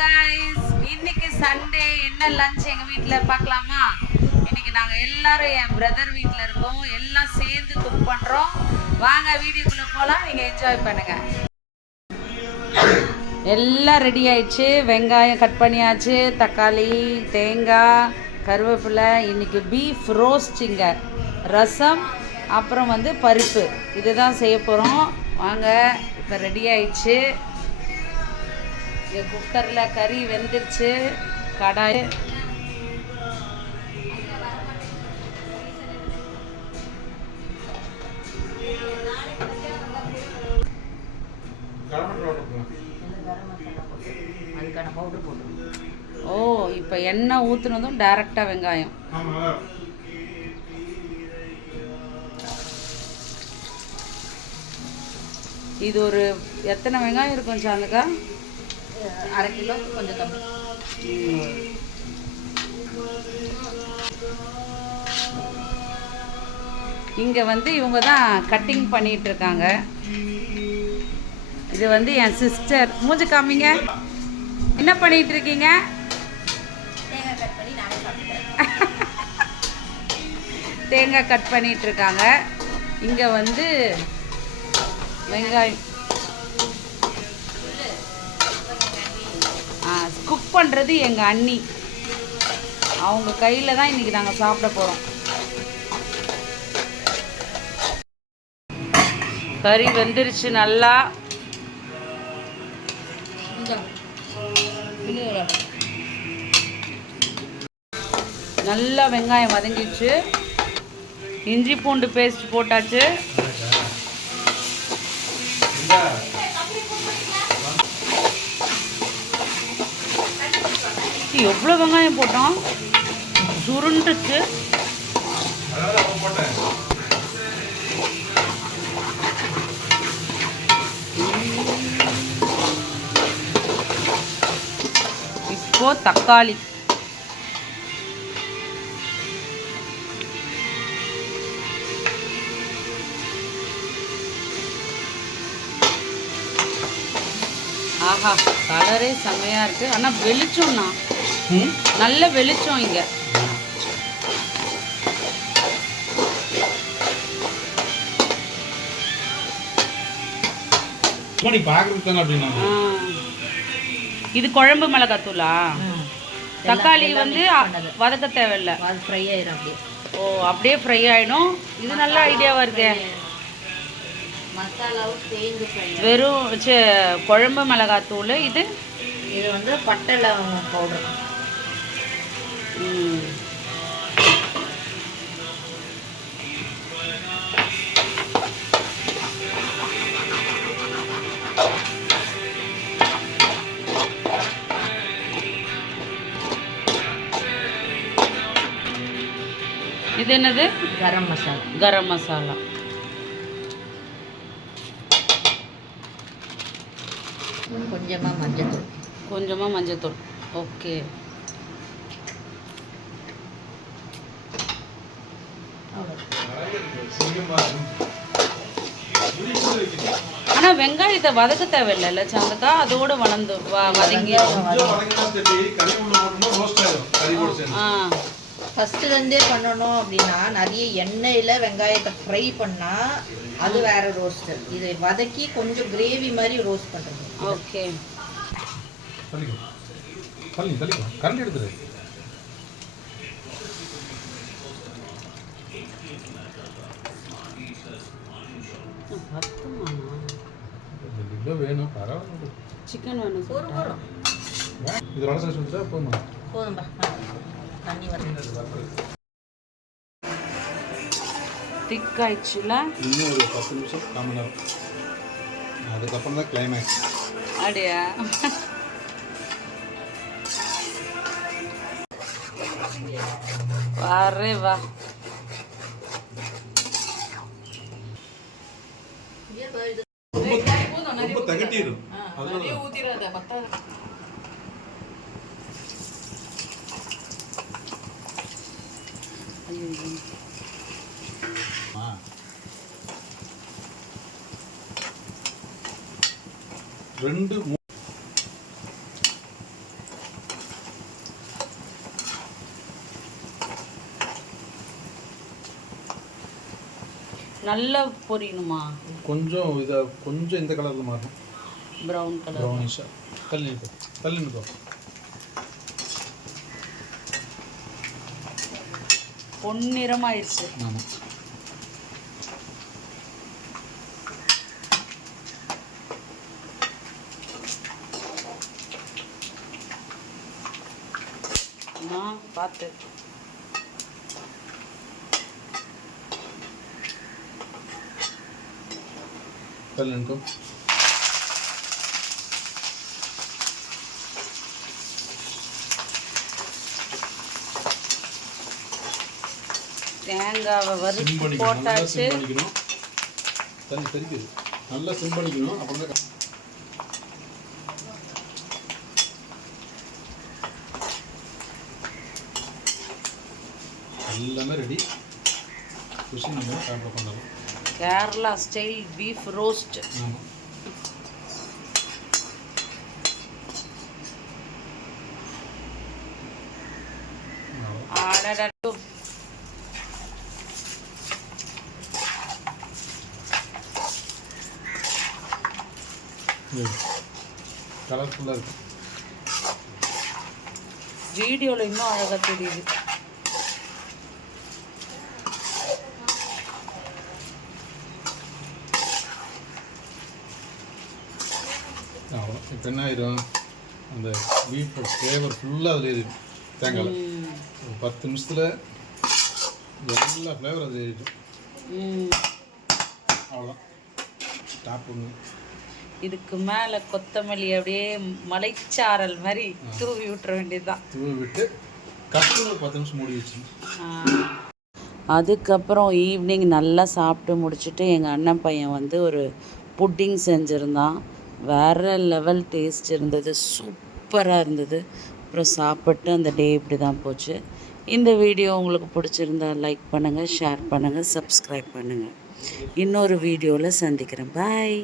Guys இன்னைக்கு Sunday என்ன lunch எங்க வீட்ல பார்க்கலாமா? இன்னைக்கு நாங்க எல்லாரும் என் பிரதர் வீட்ல இருக்கோம். எல்லாம் சேர்ந்து குக் பண்றோம். வாங்க வீடியோக்குள்ள போலாம். நீங்க என்ஜாய் பண்ணுங்க. எல்லாம் ரெடி ஆயிடுச்சு. வெங்காயம் கட் பண்ணியாச்சு, தக்காளி, தேங்காய், கருவேப்பிலை. இன்னைக்கு பீஃப் ரோஸ்டிங்க, ரசம், அப்புறம் பருப்பு. இதுதான் செய்ய போகிறோம். வாங்க, இப்போ ரெடி ஆயிடுச்சு. குக்கரில் கறி வெந்துருச்சு. கடாய் ஓ, இப்போ எண்ணெய் ஊற்றுனதும் டைரெக்டாக வெங்காயம். இது ஒரு எத்தனை வெங்காயம் இருக்கும் சாந்துக்கா? அரை கிலோ கொஞ்சம் கம்மி. இங்கே இவங்க தான் கட்டிங் பண்ணிட்டு இருக்காங்க. இது என் சிஸ்டர். மூஞ்சி காமிங்க, என்ன பண்ணிட்டு இருக்கீங்க? தேங்காய் கட் பண்ணி நானே சாப்பிட்டுக்கிறேன். தேங்காய் கட் பண்ணிட்டு இருக்காங்க. இங்கே வெங்காயம் குக் பண்ணுறது எங்கள் அண்ணி. அவங்க கையில் தான் இன்றைக்கி நாங்கள் சாப்பிட போகிறோம். கறி வெந்துருச்சு நல்லா. நல்லா வெங்காயம் வதங்கிடுச்சு. இஞ்சி பூண்டு பேஸ்ட் போட்டாச்சு. எவ்வளோ வெங்காயம் போட்டோம், சுருண்டுச்சு. இப்போ தக்காளி, ஆஹா, கலரே செம்மையா இருக்கு. ஆனால் வெளிச்சம்னா நல்ல வெளிச்சம் இங்க. இது குழம்பு மிளகாத்தூளா? தக்காளி வதக்க தேவையில்லை, ஃப்ரை ஆயிடும் அப்படியே. ஓ, அப்படியே ஃப்ரை ஆயிடும். இது நல்ல ஐடியாவா இருக்கு. மசாலாவும் சேர்ந்து ஃப்ரை. வெறும் குழம்பு மிளகாத்தூள். இது பட்டை லவங்கம் பவுடர். இது என்னது? கரம் மசாலா. கரம் மசாலா. கொஞ்சமாக மஞ்சத்தூள். கொஞ்சமாக மஞ்சத்தூள். ஓகே. ஆனால் வெங்காயத்தை வதக்க தேவையில்லைல்ல சாந்தக்கா? அதோடு வதங்கி ஃபஸ்ட்டுலேருந்தே பண்ணணும் அப்படின்னா நிறைய எண்ணெயில் வெங்காயத்தை ஃப்ரை பண்ணால் அது வேறு ரோஸ்ட்டு. இதை வதக்கி கொஞ்சம் கிரேவி மாதிரி ரோஸ்ட் பண்ணுறது. ஓகே. கரண்ட் எடுத்துரு. வேணும், பரவாயில்ல. சிக்கன் வேணும். போதும். இது ரசம் சொல்லிட்டா போதுமா? போதும்பா, தண்ணி வந்து திக்காயிடுச்சுல. இன்னும் ஒரு 10 நிமிஷம், 1/4 மணி நேரம். அதுக்கப்புறம் தான் கிளைமேக்ஸ். அப்படியா? வாரே வா. ரொம்ப தகட்டிடும். நிறைய ஊத்திராத, பத்தாத. நல்லா பொரியணுமா? கொஞ்சம் இதை கொஞ்சம் இந்த கலரில் மாறும், ப்ரௌன் கலர். ப்ரௌனிஷாக. தள்ளிட்டு பொன்னிறமாயிடுச்சு. ஆமாம். பார்த்து தள்ளிட்டு தேங்காவை வறுத்து நல்லா போட்டாச்சு. சிம் பண்ணிக்கணும். தண்ணி தெரிக்குது, நல்லா சிம் பண்ணிக்கணும். அப்புறம் தான் எல்லாமே ரெடி. குஷி நம்ம சாப்பிட பண்ணலாம். Kerala style beef roast. ஆமாம். அடடோ. கலர்ஃபுல்லாக இருக்கு. வீடியோவில் இன்னும் அழகாக தெரியுது. அவ்வளோ இப்போ என்ன ஆயிடும், அந்த பீஃபோட ஃப்ளேவர் ஃபுல்லாக அதில் ஏறிடும். தேங்காயில் ஒரு 10 நிமிஷத்தில் எல்லா ஃப்ளேவர் அதில் ஏறிடும். அவ்வளோதான், ஸ்டாப் பண்ணு. இதுக்கு மேலே கொத்தமல்லி அப்படியே மலைச்சாரல் மாதிரி தூவி விட்டுற வேண்டியதுதான். தூவி விட்டு கட்டு ஒரு 10 நிமிஷம் மூடி வச்சு. அதுக்கப்புறம் ஈவினிங் நல்லா சாப்பிட்டு முடிச்சுட்டு எங்கள் அண்ணன் பையன் வந்து ஒரு புட்டிங் செஞ்சுருந்தான். வேறு லெவல் டேஸ்ட் இருந்தது, சூப்பராக இருந்தது. அப்புறம் சாப்பிட்டு அந்த டே இப்படி தான் போச்சு. இந்த வீடியோ உங்களுக்கு பிடிச்சிருந்தா லைக் பண்ணுங்கள், ஷேர் பண்ணுங்கள், சப்ஸ்கிரைப் பண்ணுங்கள். இன்னொரு வீடியோவில் சந்திக்கிறேன். பாய்.